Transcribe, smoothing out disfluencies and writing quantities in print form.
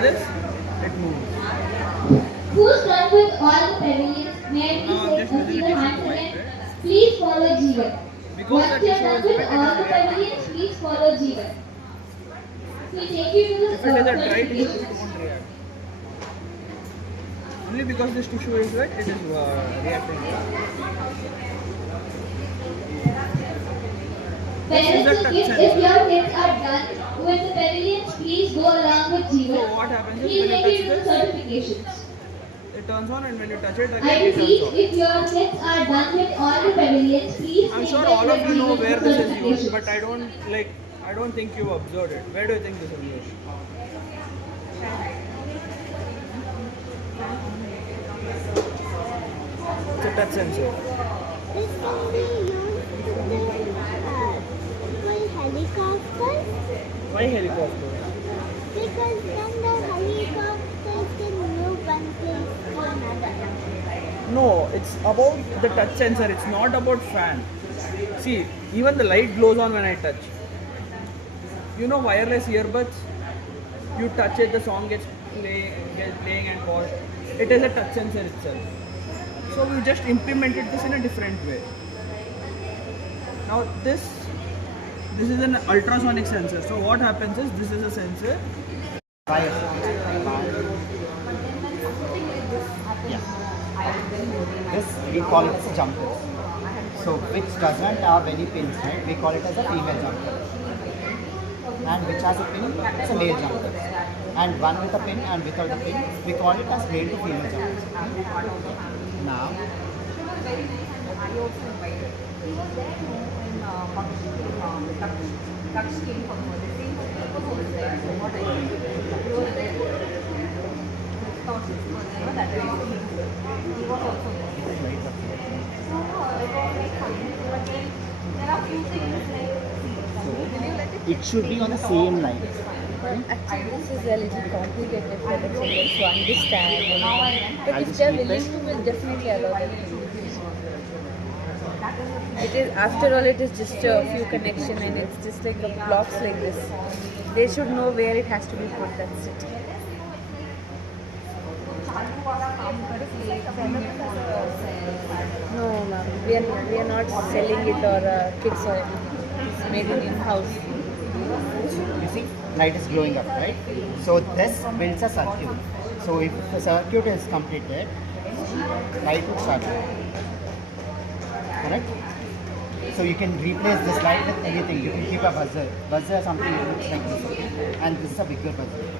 this, it moves. Who's done with all the pavilions? May I Now I'm please just say, see the facilitating hands the white again? bit. Please follow Jeevan. Because Once that you're tissue done is with wet, it all is the reacting. pavilions, please follow Jeevan. We'll take you to If the it is a dry tissue, certification. it won't react. Only because this tissue is wet, it is reacting. Parents, This is a touch if sensor. your kids are done with the pavilions, please go along with So Jeevan. what happens is He'll when you take you touch to the this, certifications. it turns on, and when you touch it I again, it turns repeat, off. if your kids are done with all the pavilions, please I'm take sure them all with of you know Jeevan where for this is used, certifications. but I don't think you've observed it. Where do you think this is used? It's a touch sensor. This can be used for helicopters Why helicopter? because then the helicopters can move one place to another. No, it's about the touch sensor. It's not about fan. See, even the light glows on when I touch. You know wireless earbuds? You touch it, the song gets playing and paused. It is a touch sensor itself. So we just implemented this in a different way. Now this is an ultrasonic sensor. So what happens is this is a sensor. This we call it as a jumper. So which doesn't have any pins, right? We call it as a female jumper. And which has a pin, it's a male jumper. And one with a pin and without a pin, we call it as male to female jumper. Now, it should be on the same line. Actually, this is a little complicated for the children to understand. But I'll if just they're keep willing it. to, we'll definitely allow them to use it. It is, after all, it is just a few connection and it's just like a blocks like this. They should know where it has to be put. That's it. No, ma'am. We are not selling it or kids or anything. It's made in in-house. You see, light is glowing up, right? So this builds a circuit. So if the circuit is completed, light would start. Correct? So you can replace this light with anything. You can keep a buzzer. Buzzer is something that looks like this, okay? And this is a bigger buzzer.